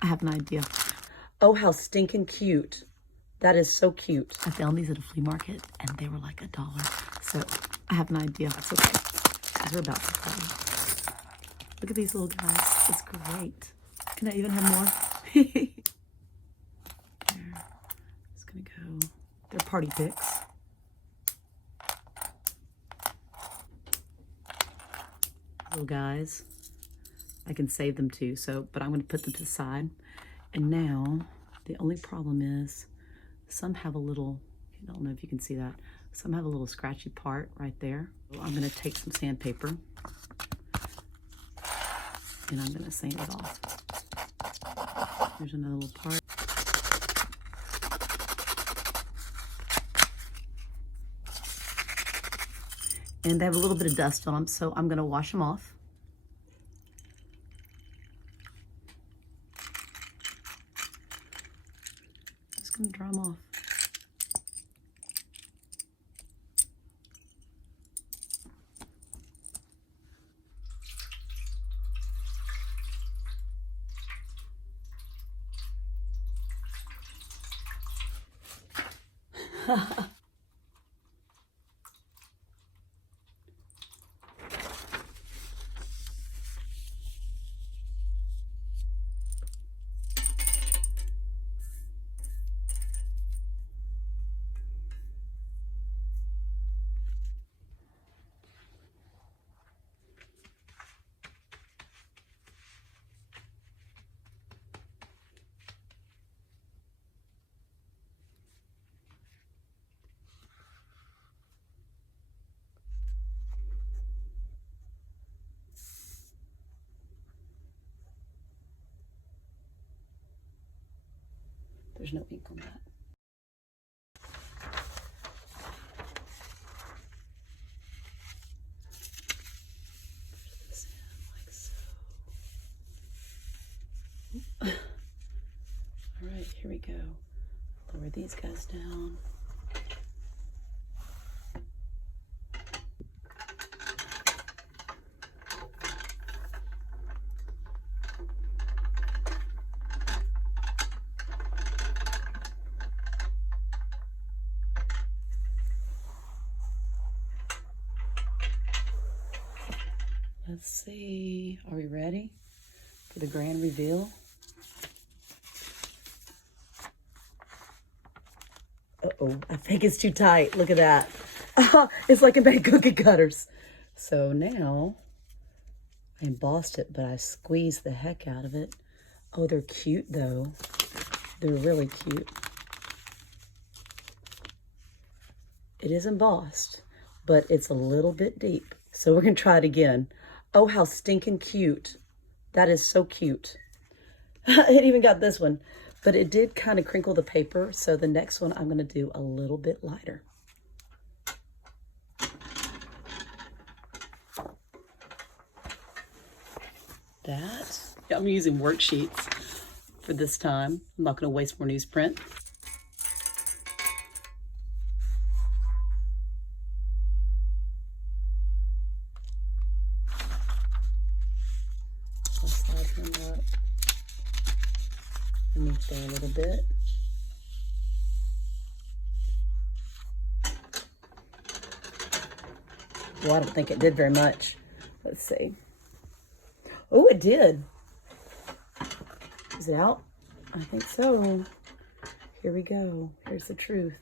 I have an idea. Oh, how stinking cute. That is so cute. I found these at a flea market and they were like $1. So I have an idea. It's okay. They're about to play. Look at these little guys. It's great. Can I even have more? There. It's gonna go. They're party picks. Little guys. I can save them too, but I'm gonna put them to the side. And now, the only problem is, some have a little, I don't know if you can see that, some have a little scratchy part right there. So I'm gonna take some sandpaper and I'm gonna sand it off. There's another little part. And they have a little bit of dust on them, so I'm gonna wash them off. Just gonna dry them off. There's no ink on that. Push this in like so. All right, here we go. Lower these guys down. Let's see, are we ready for the grand reveal? Uh-oh, I think it's too tight. Look at that. It's like a bag of cookie cutters. So now, I embossed it, but I squeezed the heck out of it. Oh, they're cute though. They're really cute. It is embossed, but it's a little bit deep. So we're gonna try it again. Oh, how stinking cute. That is so cute. It even got this one, but it did kind of crinkle the paper. So the next one I'm gonna do a little bit lighter. I'm using worksheets for this time. I'm not gonna waste more newsprint. I'll slide them up underneath there a little bit. Well, I don't think it did very much. Let's see. Oh, it did. Is it out? I think so. Here we go. Here's the truth.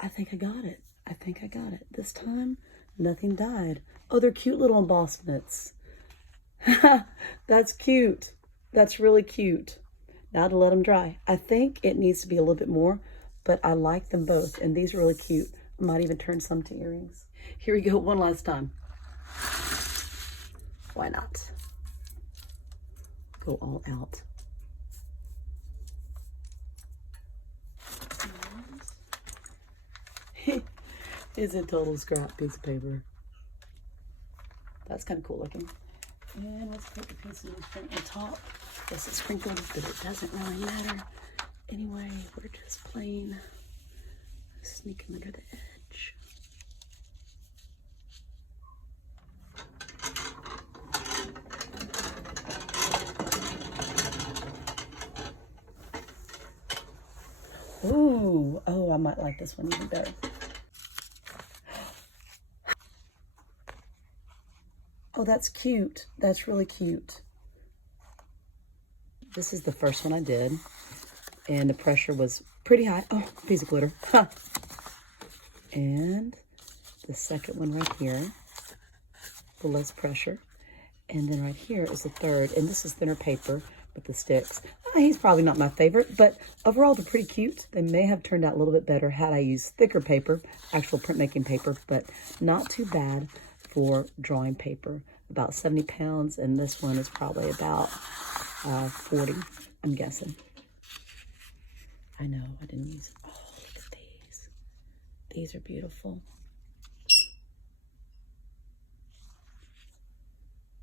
I think I got it. I think I got it. This time, nothing died. Oh, they're cute little embossments. That's cute. That's really cute. Now to let them dry. I think it needs to be a little bit more, but I like them both. And these are really cute. I might even turn some to earrings. Here we go, one last time. Why not? Go all out. It's a total scrap piece of paper. That's kind of cool looking. And let's put the piece of newsprint on top. Yes, it's sprinkled, but it doesn't really matter. Anyway, we're just plain sneaking under the edge. Ooh, oh, I might like this one even better. Oh, that's cute. That's really cute. This is the first one I did, and the pressure was pretty high. Oh, piece of glitter. Huh. And the second one right here, the less pressure. And then right here is the third, and this is thinner paper with the sticks. He's probably not my favorite, but overall they're pretty cute. They may have turned out a little bit better had I used thicker paper, actual printmaking paper, but not too bad for drawing paper. About 70 pounds, and this one is probably about 40, I'm guessing. I know, I didn't use, oh, look at these. These are beautiful.